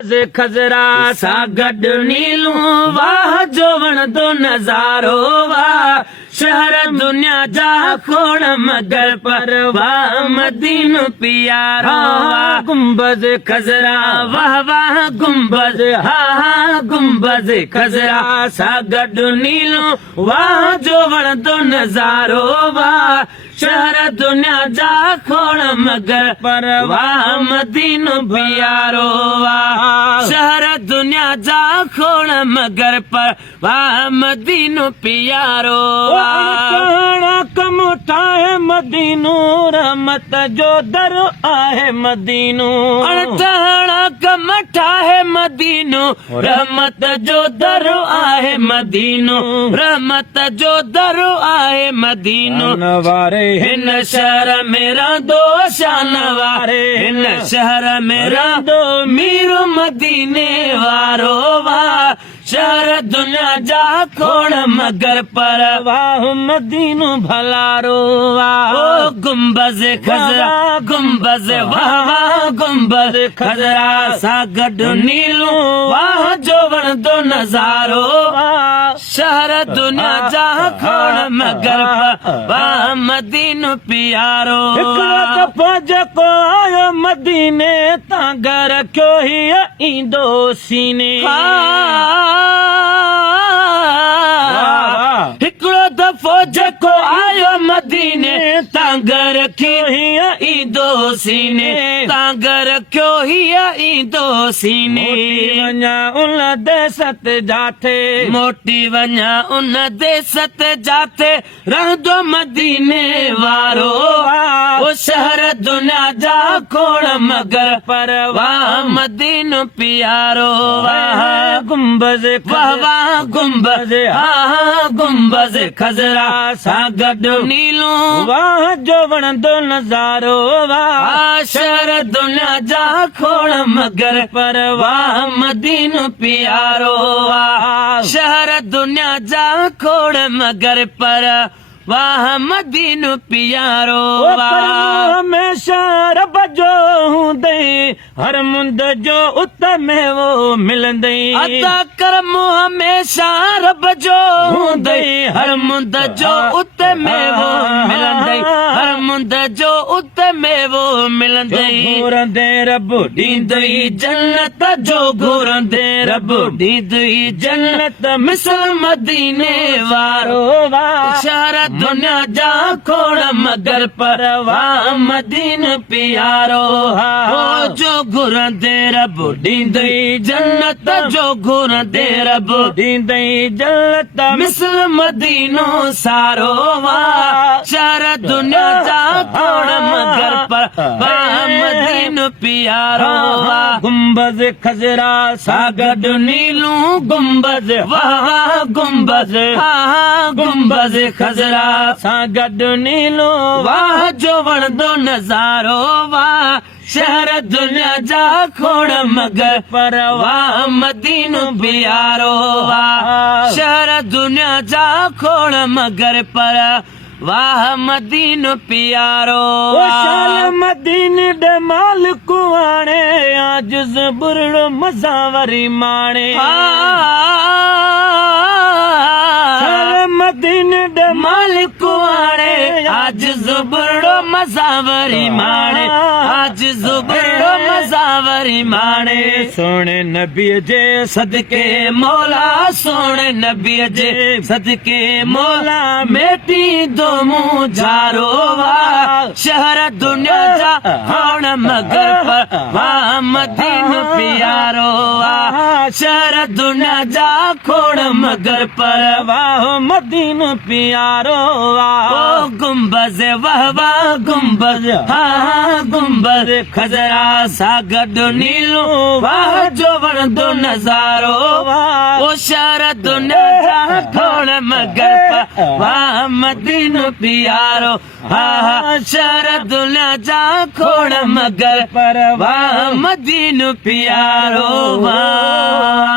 खजरा सा गॾु नीलू वाह जो वणंदो नज़ारो वाह शहर दुनिया जा खोण मगर पर वाह मदीनो प्यारो वाह गुंबद खजरा वाह वाह गुंबद हा हा गुंबद खजरा सा गॾु नीलू वाह जो वणंदो नज़ारो वाह शहर दुनिया जा खोण मगर पर वाह मदीनो प्यारो वाह शहर दुनिया जा खोण मगर पर वाह मदीनो प्यारो कम ठाहे मदीनो रहमत जो दर आहे मदीनो अणथाणा कम ठाहे मदीनो रहमत जो दर आहे मदीनो रहमत जो दर आहे मदीनो वारे हिन शहर में रहंदो शान वारे हिन शहर में रहंदो मीर मदीने वारो वाह शहर दुनिया जा खोण मगर पर वाह मदीनो भलारो वाह ओ गुंबज खजरा गुंबज वाह वाह गुंबज खजरा सा गॾु नीलू वाह जो वणंदो नज़ारो वाह शहर दुनिया जा खोण मगर पर वाह मदीनो प्यारो हिकिड़ो दफ़ो जेको आयो मदीने तां घर रखियो हीअ ईंदो सीने हिकिड़ो दफ़ो जेको आयो मदीने तां घर रखियो हीअ ईंदो सीने तां घर रखियो हीअ ईंदो सीने वञा उन देसत जाथे मोटी वञा उन देसत जाथे रहंदो मदीने वारो ओ शहर दुनिया जा खोण मगर पर वाह मदीनो प्यारो वाह गुंबज वाह वाह गुंबज हा गुंबज खजरा सा गॾु नीलू वाह जो वणंदो नज़ारो वाह शहर दुनिया जा खोण मगर पर वाह मदीनो प्यारो वाह शहर दुनिया जा खोण मगर पर वाह मदीनो प्यारो वाह हमेशा रब जो हूंदे हर मुंद जो उत में वो मिलंदे अदा करम हमेशा रब जो हूंदे हर मुंद जो उत में वो मिलंदे हर मुंद जो उत में वो मिलंदे घुरंदे रब ॾींदई जन्नत जो घुरंदे रब ॾींदई जन्नत मिसल मदीने वारो वाह शहर दुनिया जा खोण मगर पर वाह मदीनो प्यारो हा जो घुरंदे रब ॾींदई जन्नत जो घुरंदे रब ॾींदई जन्नत मिसल मदीनो सारो वाह शहर दुनिया जा खोण मगर पर वाह मदीनो प्यारो वाह गुंबज खजरा सा गॾु नीलू गुंबज वाह वाह गुंबज हा गुंबज खजरा सा गॾु नीलू वाह जो वणंदो नज़ारो वाह शहर दुनिया जा खोण मगर पर वाह मदीनो प्यारो वाह शहर दुनिया जा खोण मगर पर वाह मदीनो प्यारो शाल मदीने दे मालिक आणे आजिज़ बुरड़ो मज़ा वरी माणे मदीने दे मालिक आणे आजिज़ बुरड़ो मज़ा वरी माणे आजिज़ बुरड़ो मज़ा वरी माणे सोने नबीअ जे सदके मौला सोने नबीअ जे सदके मौला मेटी दो मुझारो वाह शहर दुनिया जा खोण मगर पर वाह मदीनो प्यारो वाह शहर दुनिया जा खोण मगर पर वाह मदीनो प्यारो वाह ओ गुंबज वाह वाह गुंबज हा गुंबज खजरा सा गॾु नीलू वाह जो वणंदो नज़ारो वाह ओ शहर दुनिया जा खोण मगर पर वाह मदीनो प्यारो हा शहर दुनिया जा खोण मगर पर वाह मदीनो प्यारो वाह